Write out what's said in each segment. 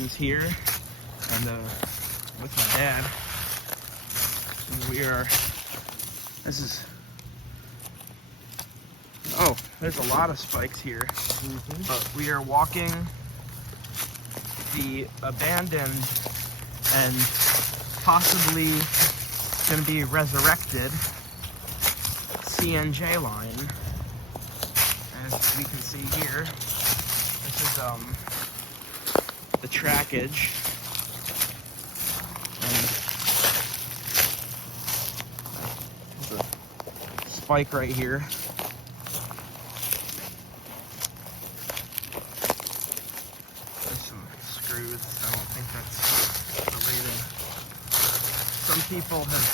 operations here, and with my dad. There's a lot of spikes here. But we are walking the abandoned and possibly going to be resurrected CNJ line. As we can see here, this is the trackage, and there's a spike right here. There's some screws. I don't think that's related. Some people have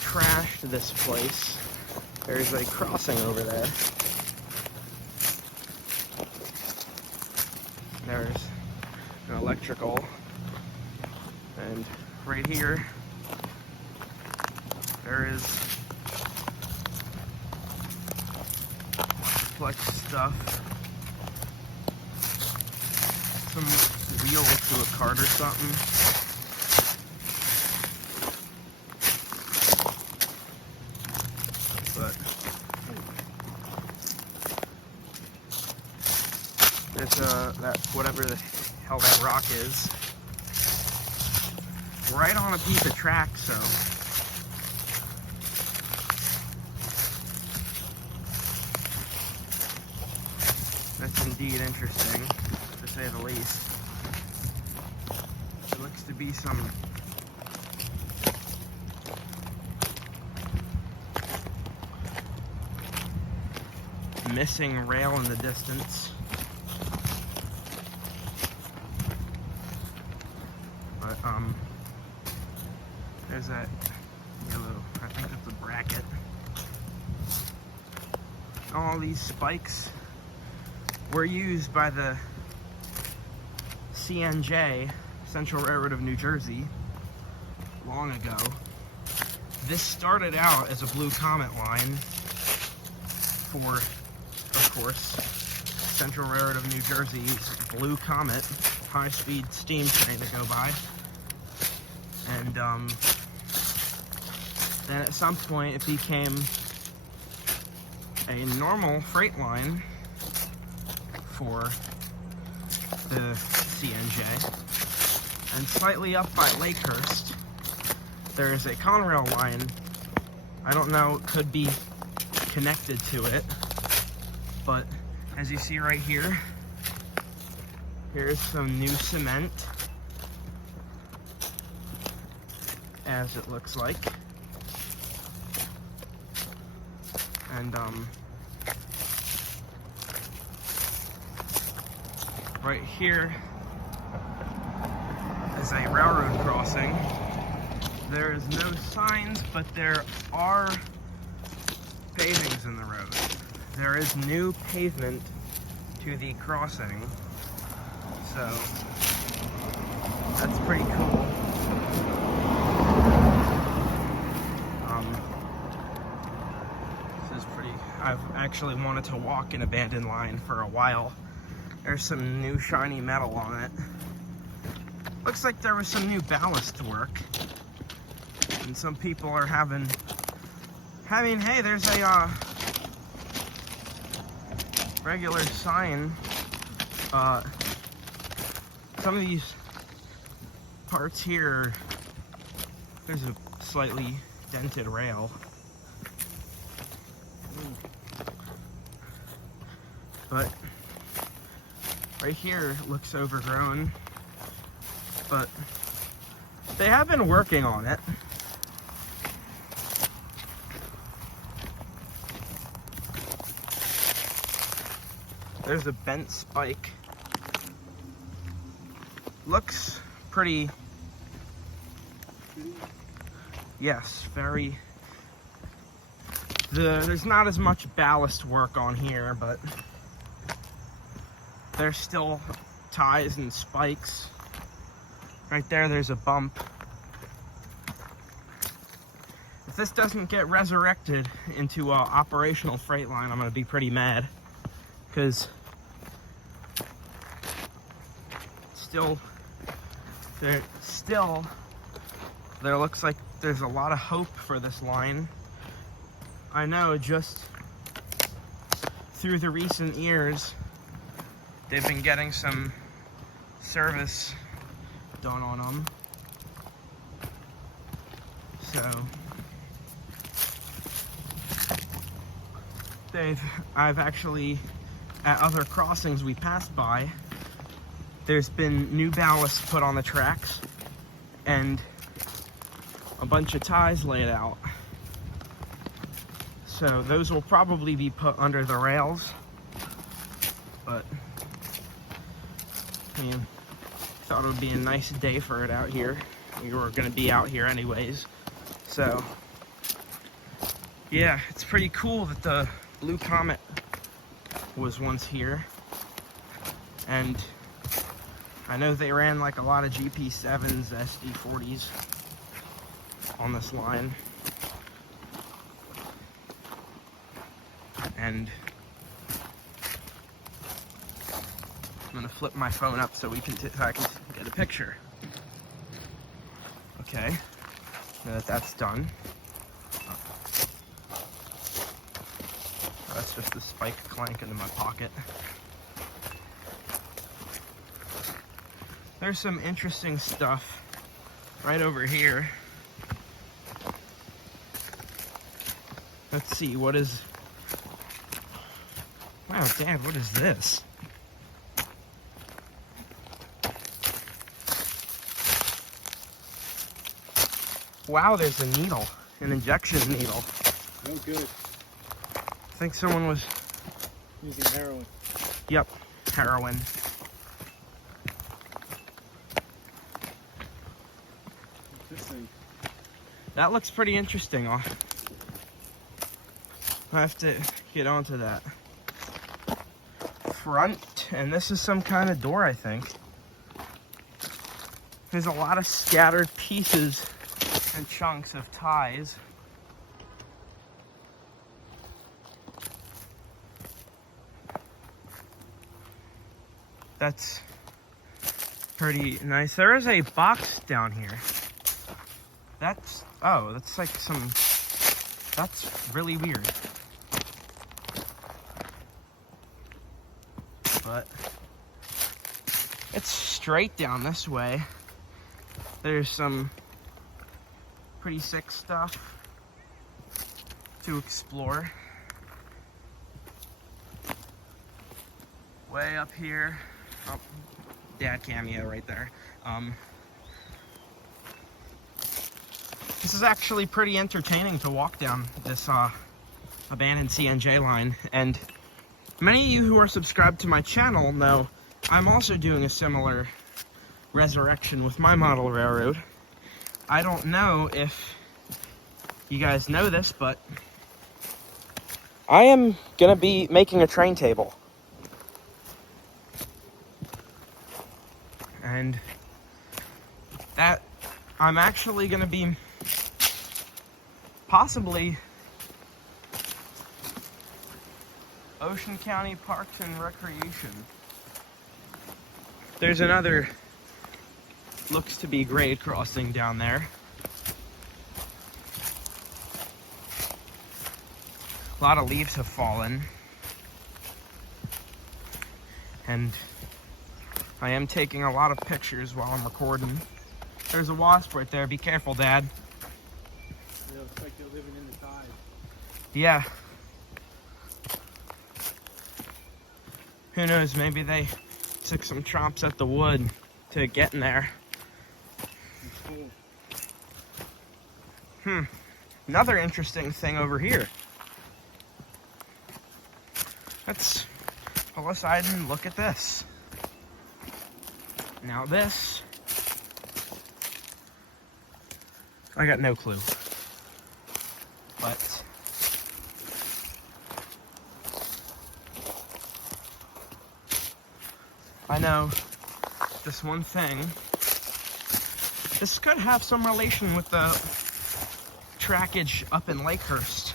trashed this place. There's a crossing over there. There's an electrical, and right here there is flex stuff, some wheel to a cart or something. But there's that whatever the hell that rock is, right on a piece of track, so that's indeed interesting, to say the least. There looks to be some missing rail in the distance. But there's that yellow, I think that's a bracket. All these spikes were used by the CNJ, Central Railroad of New Jersey, long ago. This started out as a blue Comet line for, of course, Central Railroad of New Jersey's blue Comet high-speed steam train to go by. And then at some point it became a normal freight line for the CNJ. And slightly up by Lakehurst, there is a Conrail line. I don't know, it could be connected to it, but as you see right here, here's some new cement, as it looks like. And right here is a railroad crossing. There is no signs, but there are pavings in the road. There is new pavement to the crossing, so that's pretty cool. This is pretty. I've actually wanted to walk an abandoned line for a while. There's some new shiny metal on it. Looks like there was some new ballast work, and some people are having. Hey, there's a regular sign. Some of these parts here, there's a slightly dented rail. But right here looks overgrown, but they have been working on it. There's a bent spike. Looks pretty, yes, very, there's not as much ballast work on here, but there's still ties and spikes. Right there, there's a bump. If this doesn't get resurrected into an operational freight line, I'm gonna be pretty mad, because there looks like there's a lot of hope for this line. I know just through the recent years, they've been getting some service done on them. So I've actually, at other crossings we passed by, there's been new ballast put on the tracks and a bunch of ties laid out. So those will probably be put under the rails, but I mean, thought it would be a nice day for it out here. We were going to be out here anyways. So yeah, it's pretty cool that the Blue Comet was once here. And I know they ran like a lot of GP7s, SD40s on this line. And I'm gonna flip my phone up so I can get a picture. Okay, now that's done. That's just a spike clank into my pocket. There's some interesting stuff right over here. Let's see, what is... Wow, Dad, what is this? Wow, there's a needle, an injection needle. No good. I think someone was... using heroin. Yep, heroin. This thing. That looks pretty interesting. I have to get onto that. Front, and this is some kind of door, I think. There's a lot of scattered pieces and chunks of ties. That's pretty nice. There is a box down here. That's like some... That's really weird. But it's straight down this way. There's some pretty sick stuff to explore. Way up here. Oh, Dad cameo right there. This is actually pretty entertaining to walk down this abandoned CNJ line, and many of you who are subscribed to my channel know I'm also doing a similar resurrection with my model railroad. I don't know if you guys know this, but I am gonna be making a train table. And that I'm actually gonna be possibly Ocean County Parks and Recreation. There's another, looks to be grade crossing down there. A lot of leaves have fallen. And I am taking a lot of pictures while I'm recording. There's a wasp right there. Be careful, Dad. Yeah, looks like they're living in the tide. Yeah. Who knows, maybe they took some chomps at the wood to get in there. Another interesting thing over here. Let's pull aside and look at this. Now this, I got no clue. But I know this one thing. This could have some relation with the trackage up in Lakehurst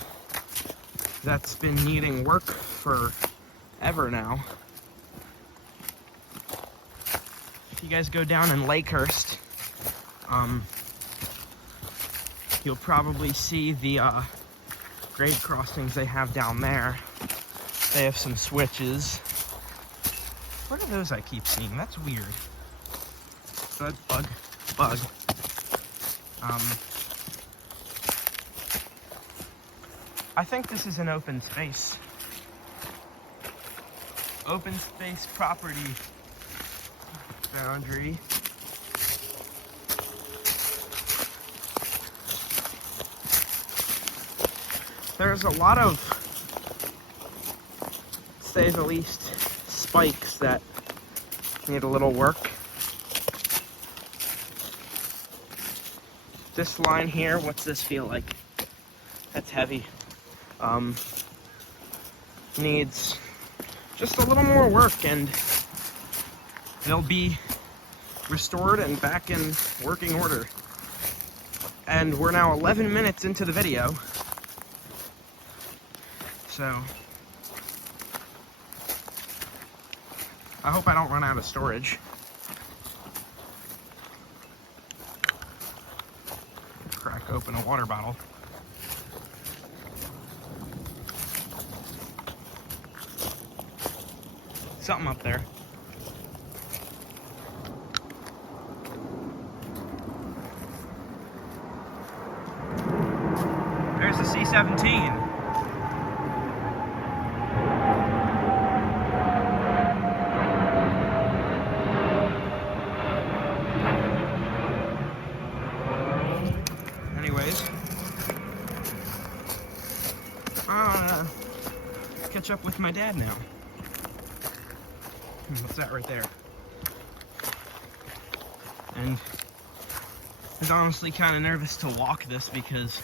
that's been needing work forever now. you guys go down in Lakehurst, you'll probably see the grade crossings they have down there. They have some switches. What are those I keep seeing? That's weird. Bug. I think this is an open space. Open space property boundary. There's a lot of, to say the least, spikes that need a little work. This line here, what's this feel like? That's heavy. Needs just a little more work and they'll be restored and back in working order. And we're now 11 minutes into the video. So I hope I don't run out of storage. Crack open a water bottle. Something up there. There's the C-17. Anyways, catch up with my dad now. What's that right there? And I was honestly kind of nervous to walk this because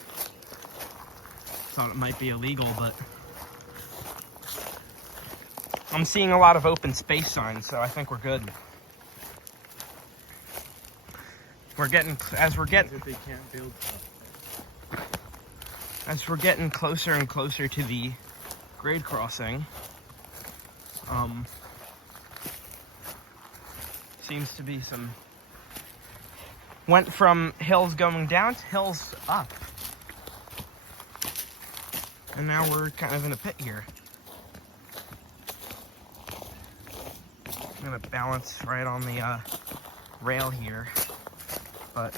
I thought it might be illegal, but I'm seeing a lot of open space signs, so I think we're good. As we're getting closer and closer to the grade crossing, seems to be some, went from hills going down to hills up. And now we're kind of in a pit here. I'm gonna balance right on the rail here, but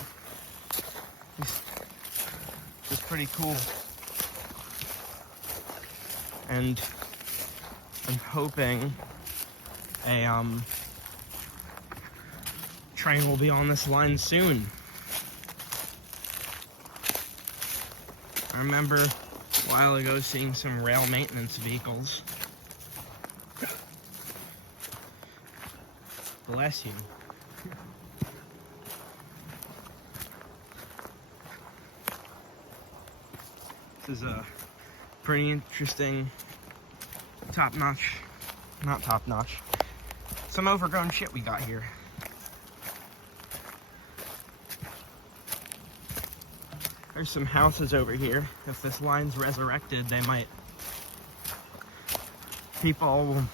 this is pretty cool. And I'm hoping a train will be on this line soon. I remember a while ago seeing some rail maintenance vehicles. Bless you. This is a pretty interesting, not top-notch, some overgrown shit we got here. There's some houses over here. If this line's resurrected, people will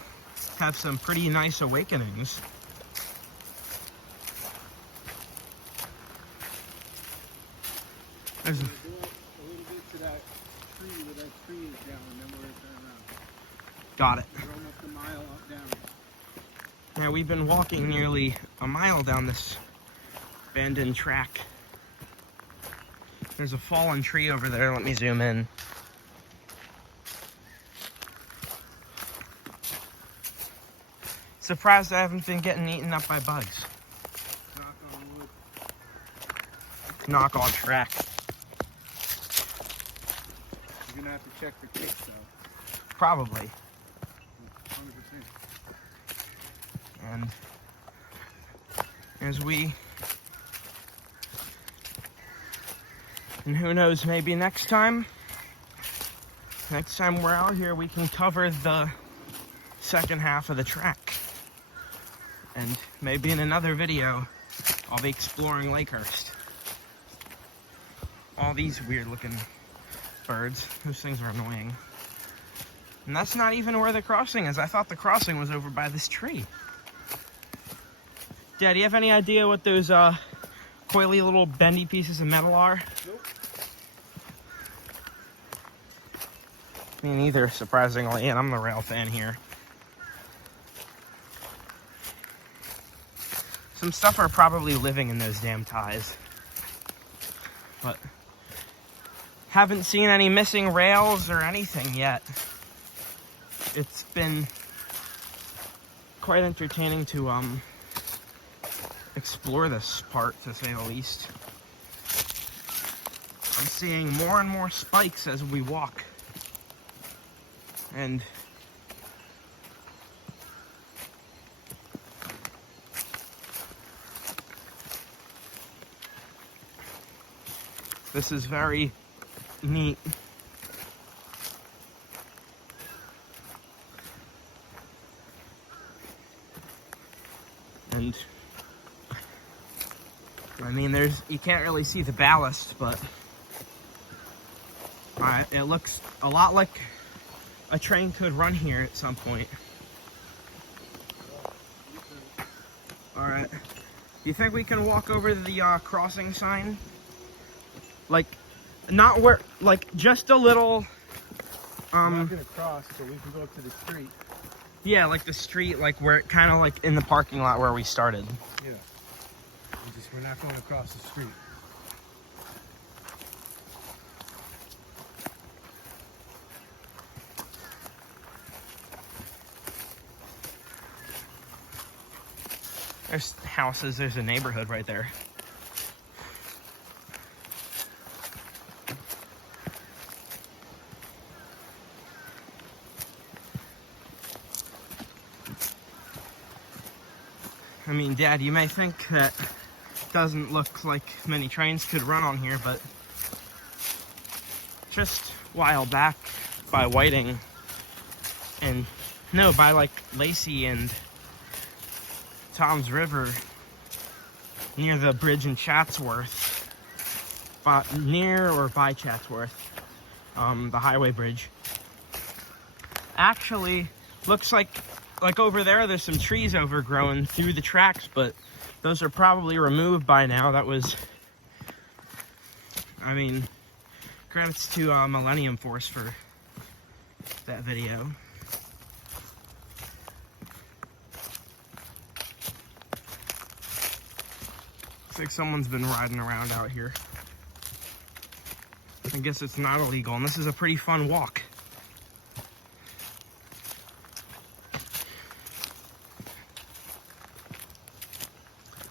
have some pretty nice awakenings. There's a little bit to that tree where that tree is down, and then we're gonna turn around. Got it. We're almost a mile up down. Now we've been walking nearly a mile down this abandoned track. There's a fallen tree over there. Let me zoom in. Surprised I haven't been getting eaten up by bugs. Knock on wood. Knock on track. You're gonna have to check for kicks though. Probably. 100%. And and who knows, maybe next time we're out here, we can cover the second half of the track. And maybe in another video, I'll be exploring Lakehurst. All these weird looking birds. Those things are annoying. And that's not even where the crossing is. I thought the crossing was over by this tree. Dad, do you have any idea what those coily little bendy pieces of metal are? Nope. Me neither, surprisingly, and I'm the rail fan here. Some stuff are probably living in those damn ties. But haven't seen any missing rails or anything yet. It's been quite entertaining to explore this part, to say the least. I'm seeing more and more spikes as we walk. And this is very neat. And I mean, you can't really see the ballast, but it looks a lot like a train could run here at some point. Alright. You think we can walk over to the crossing sign? Like, not where, like, just a little, We're not gonna cross, so we can go up to the street. yeah, like the street, like where, kind of like in the parking lot where we started. Yeah. We're not going across the street. There's houses, there's a neighborhood right there. I mean, Dad, you may think that doesn't look like many trains could run on here, but just a while back by Whiting, and no, by like Lacey and Tom's River, near the bridge in Chatsworth, near or by Chatsworth, the highway bridge. Actually, looks like over there's some trees overgrown through the tracks, but those are probably removed by now. That was, I mean, credits to Millennium Force for that video. Looks like someone's been riding around out here. I guess it's not illegal, and this is a pretty fun walk.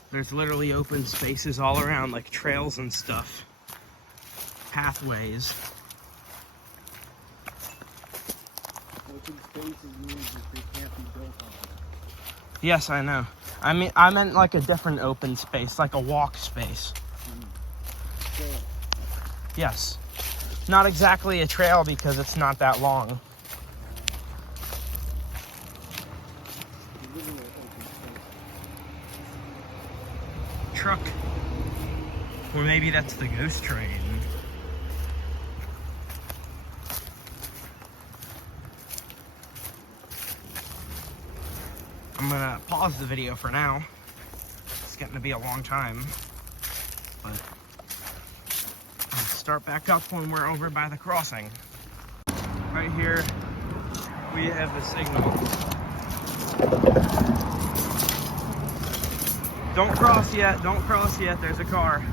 There's literally open spaces all around, like trails and stuff. Pathways. Open spaces means that they can't be built on. Yes, I know. I mean, I meant like a different open space, like a walk space. Trail. Yes. Not exactly a trail because it's not that long. Literally open space. Truck. Or maybe that's the ghost train. I'm gonna pause the video for now. It's getting to be a long time. But I'll start back up when we're over by the crossing. Right here, we have the signal. Don't cross yet, don't cross yet, there's a car.